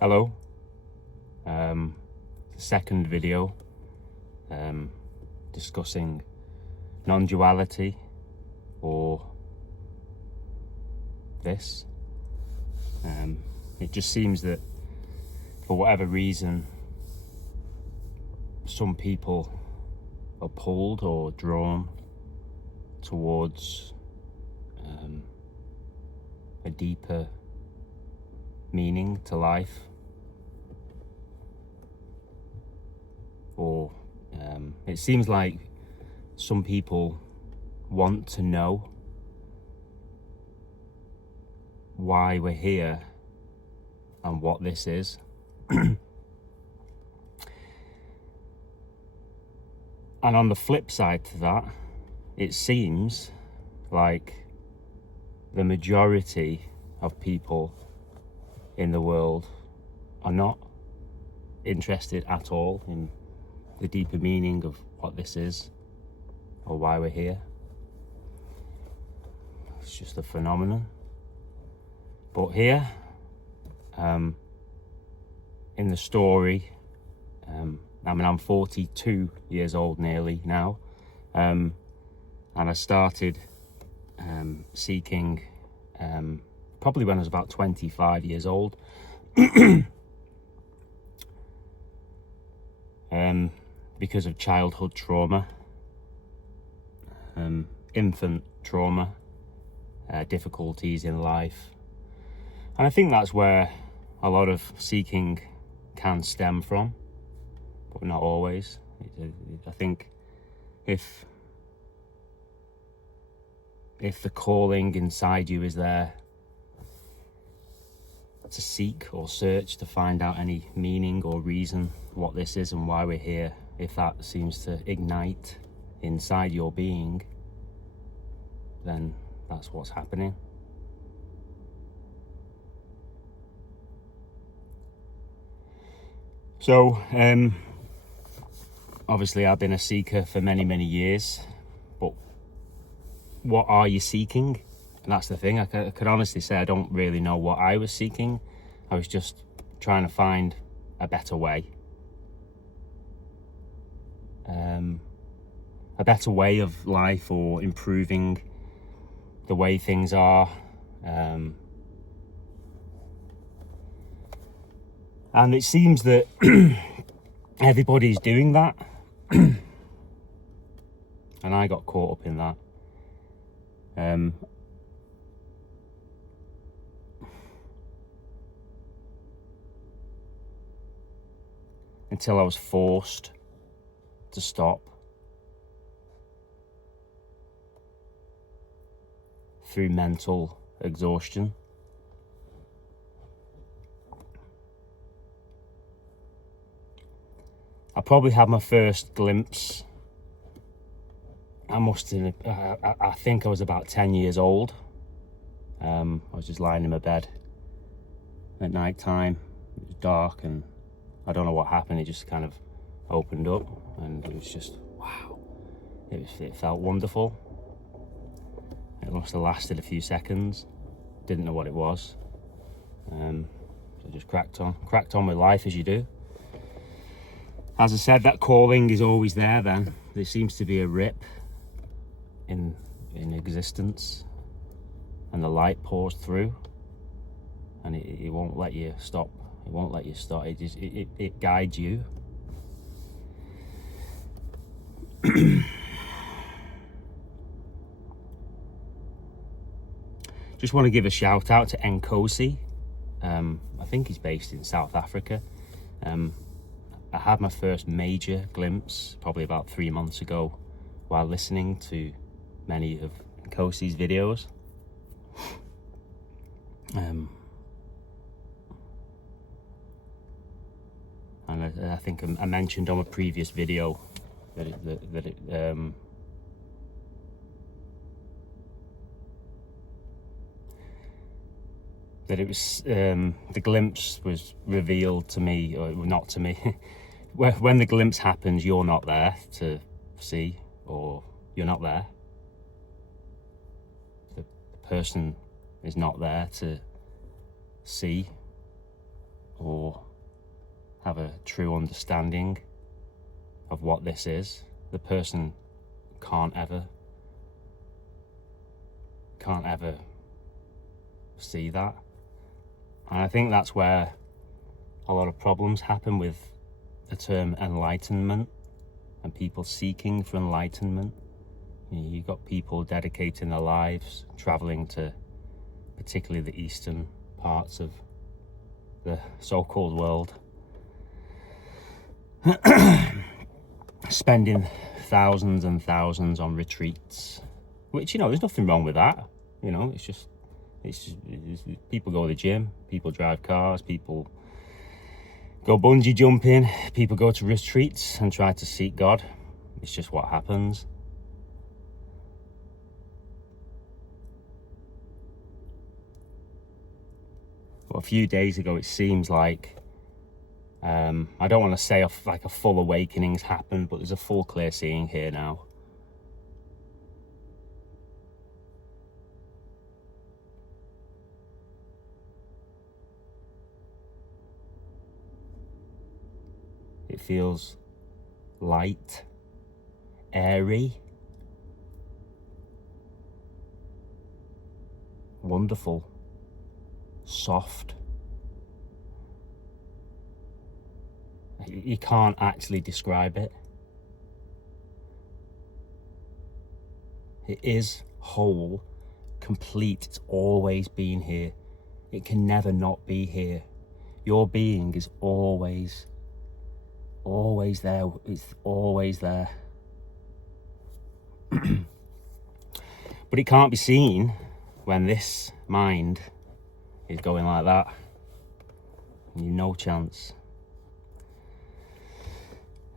Hello, second video discussing non-duality, or this. It just seems that for whatever reason some people are pulled or drawn towards a deeper meaning to life, or it seems like some people want to know why we're here and what this is. And on the flip side to that, it seems like the majority of people in the world are not interested at all in the deeper meaning of what this is or why we're here. It's just a phenomenon. But here, in the story, I'm 42 years old nearly now, and I started seeking probably when I was about 25 years old. Because of childhood trauma, infant trauma, difficulties in life. And I think that's where a lot of seeking can stem from, but not always. I think if the calling inside you is there to seek or search to find out any meaning or reason what this is and why we're here, if that seems to ignite inside your being, then that's what's happening. So obviously I've been a seeker for many years, but what are you seeking? And that's the thing. I could honestly say I don't really know what I was seeking. I was just trying to find a better way. A better way of life, or improving the way things are. And it seems that everybody's doing that. And I got caught up in that. Until I was forced to stop through mental exhaustion. I probably had my first glimpse. I think I was about 10 years old. I was just lying in my bed at night time. It was dark and I don't know what happened. It just kind of opened up and it was just, wow. It felt wonderful. It must have lasted a few seconds. Didn't know what it was. So I just cracked on with life as you do. As I said, that calling is always there then. There seems to be a rip in existence, and the light pours through, and it won't let you stop. It won't let you stop. It guides you. Just want to give a shout out to Nkosi. I think he's based in South Africa. I had my first major glimpse probably about 3 months ago while listening to many of Nkosi's videos. And I think I mentioned on a previous video that it was the glimpse was revealed to me, or not to me. When the glimpse happens, you're not there to see, or you're not there. The person is not there to see or have a true understanding of what this is. The person can't ever see that. And I think that's where a lot of problems happen with the term enlightenment and people seeking for enlightenment. You've got people dedicating their lives, traveling to particularly the eastern parts of the so-called world, spending thousands and thousands on retreats, which, there's nothing wrong with that. It's just people go to the gym, people drive cars, people go bungee jumping, people go to retreats and try to seek God. It's just what happens. But a few days ago, it seems like, I don't want to say like a full awakening's happened, but there's a full clear seeing here now. It feels light, airy, wonderful, soft. You can't actually describe it. It is whole, complete. It's always been here. It can never not be here. Your being is always there. It's always there. But it can't be seen when this mind is going like that. You've no chance.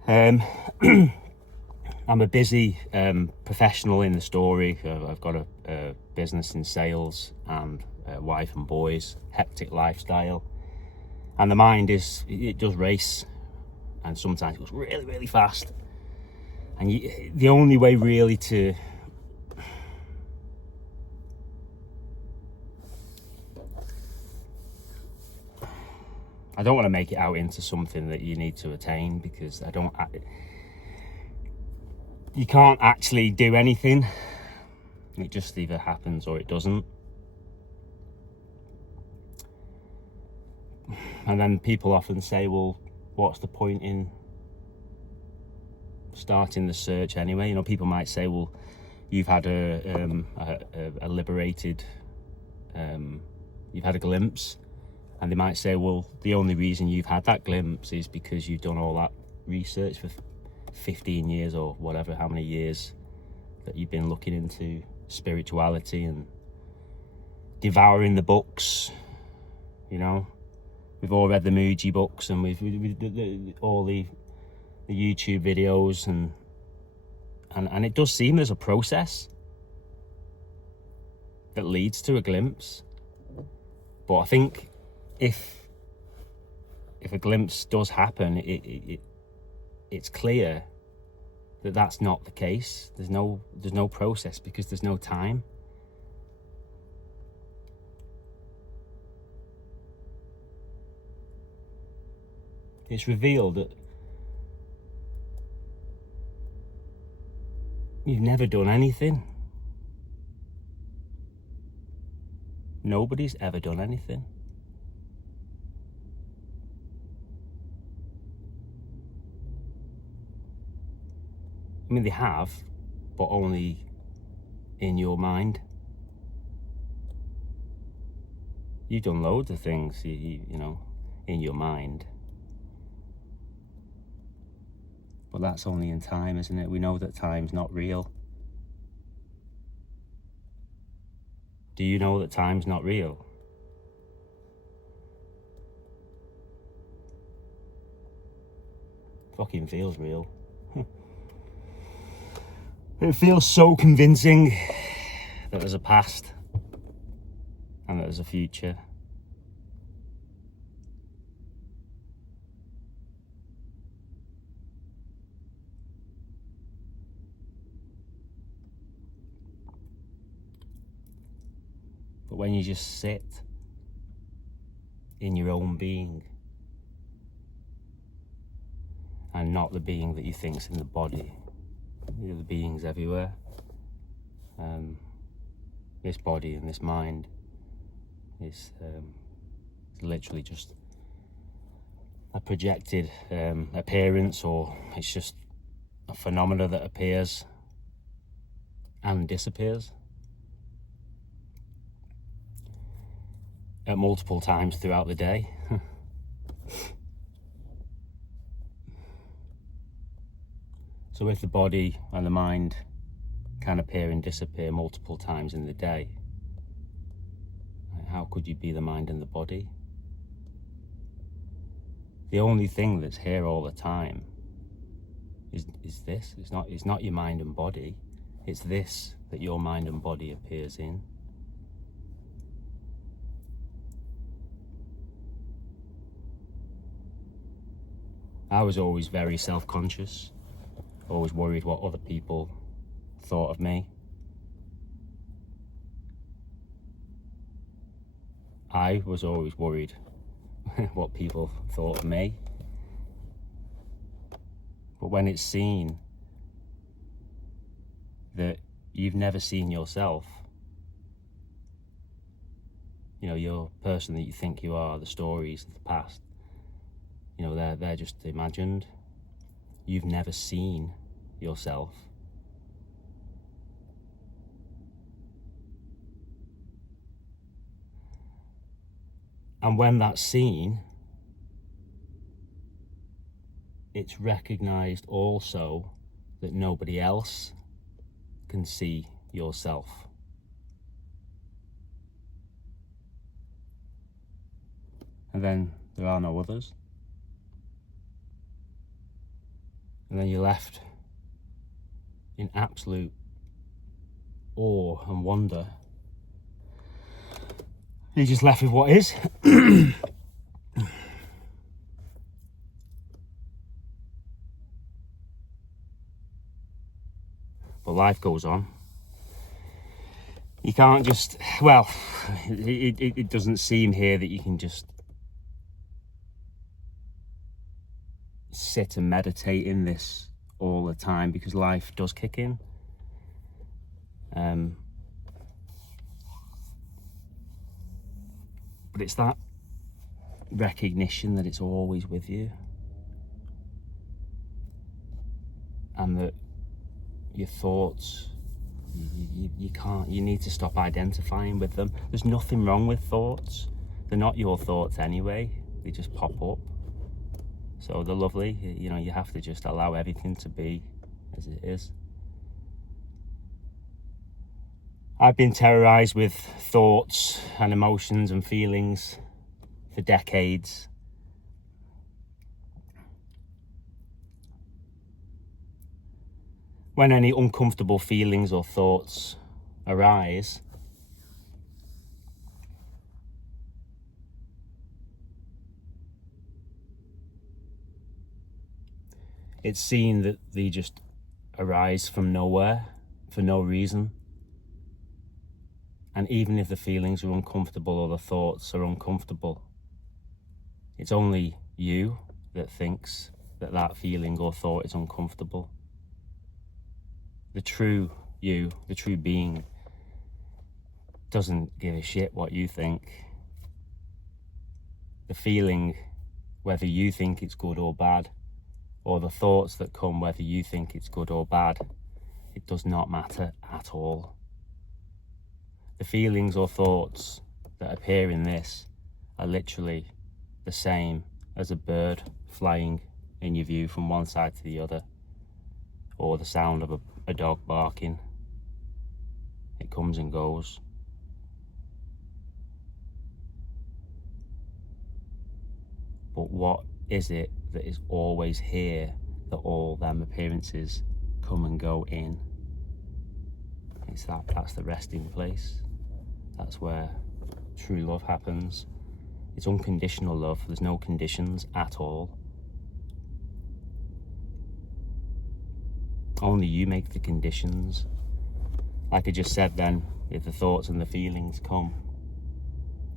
I'm a busy professional in the story. I've got a business in sales and a wife and boys, hectic lifestyle. And the mind it does race, and sometimes it goes really, really fast. And the only way really to I don't want to make it out into something that you need to attain, because you can't actually do anything. It just either happens or it doesn't. And then people often say, well, what's the point in starting the search anyway? People might say, well, you've had a liberated, you've had a glimpse. And they might say, well, the only reason you've had that glimpse is because you've done all that research for 15 years or whatever, how many years that you've been looking into spirituality and devouring the books. We've all read the Muji books, and we've all the YouTube videos, and it does seem there's a process that leads to a glimpse. But I think if a glimpse does happen, it's clear that that's not the case. There's no process, because there's no time. It's revealed that you've never done anything. Nobody's ever done anything. I mean, they have, but only in your mind. You've done loads of things, in your mind. But that's only in time, isn't it? We know that time's not real. Do you know that time's not real? Fucking feels real. It feels so convincing that there's a past and that there's a future. But when you just sit in your own being, and not the being that you think's in the body. The being's everywhere. This body and this mind is literally just a projected appearance, or it's just a phenomena that appears and disappears at multiple times throughout the day. So if the body and the mind can appear and disappear multiple times in the day, how could you be the mind and the body? The only thing that's here all the time is this. It's not your mind and body. It's this that your mind and body appears in. I was always very self-conscious, always worried what other people thought of me. I was always worried what people thought of me. But when it's seen that you've never seen yourself, you know, your person that you think you are, the stories of the past, you know, they're just imagined. You've never seen yourself. And when that's seen, it's recognized also that nobody else can see yourself. And then there are no others. And then you're left in absolute awe and wonder. You're just left with what is. But life goes on. You can't just, well, it doesn't seem here that you can just sit and meditate in this all the time, because life does kick in. But it's that recognition that it's always with you, and that your thoughts, you need to stop identifying with them. There's nothing wrong with thoughts. They're not your thoughts anyway. They just pop up. So they're lovely. You know, you have to just allow everything to be as it is. I've been terrorized with thoughts and emotions and feelings for decades. When any uncomfortable feelings or thoughts arise, it's seen that they just arise from nowhere, for no reason. And even if the feelings are uncomfortable or the thoughts are uncomfortable, it's only you that thinks that that feeling or thought is uncomfortable. The true you, the true being, doesn't give a shit what you think. The feeling, whether you think it's good or bad, or the thoughts that come, whether you think it's good or bad, it does not matter at all. The feelings or thoughts that appear in this are literally the same as a bird flying in your view from one side to the other, or the sound of a dog barking. It comes and goes. But what is it that is always here, that all them appearances come and go in? It's that's the resting place. That's where true love happens. It's unconditional love. There's no conditions at all. Only you make the conditions. Like I just said then, if the thoughts and the feelings come,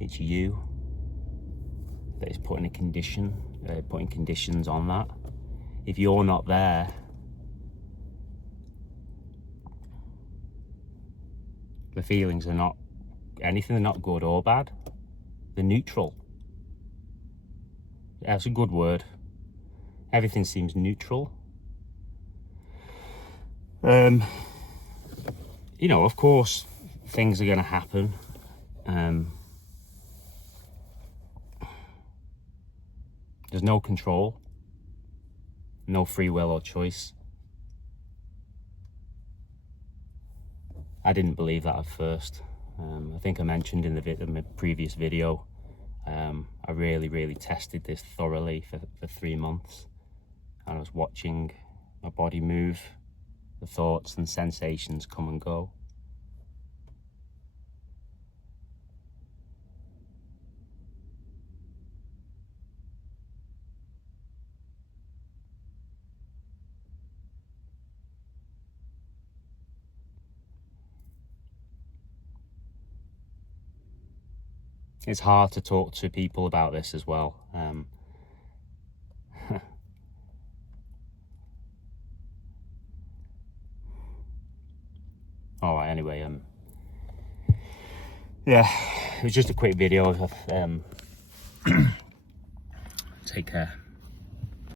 it's you that is putting a condition, putting conditions on that. if you're not there, the feelings are not anything, they're not good or bad, they're neutral. That's a good word. Everything seems neutral. You know, of course, things are going to happen. There's no control, no free will or choice. I didn't believe that at first. I think I mentioned in the previous video, I really tested this thoroughly for 3 months. And I was watching my body move, the thoughts and sensations come and go. It's hard to talk to people about this as well. All right, anyway, yeah, it was just a quick video. Take care.